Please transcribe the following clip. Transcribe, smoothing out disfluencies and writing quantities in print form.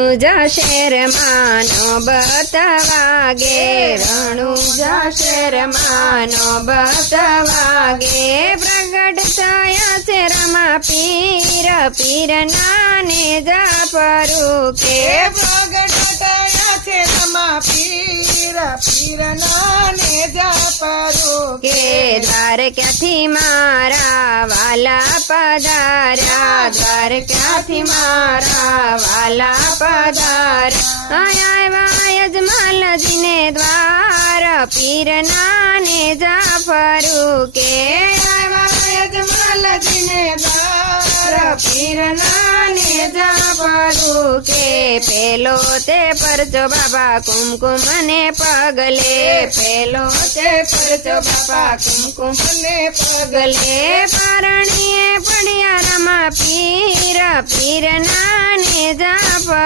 share માનો બતવાગે Ranuja share માનો બતવાગે પ્રગટ થયા છે રમા પીર પીર નાને જાપરું કે પ્રગટ થયા છે રમા પીર પીર નાને જાપરું કે દ્વાર ક્યાંથી મારા વાલા પધાર્યા દ્વાર ક્યાંથી મારા વાલા પધાર્યા આવ્યા યજમાલજીને દ્વાર પીર નાને જાફરું કે આવ્યા યજમાલજીને દ્વાર પીર નાને જાફરું કે પેલો તે પરચો બાબા કુમકુમ ને પગલે પેલો તે પરચો બાબા કુમકુમ ને પગલે પરણીએ પડ્યા રમા પીર પીર નાને જાફર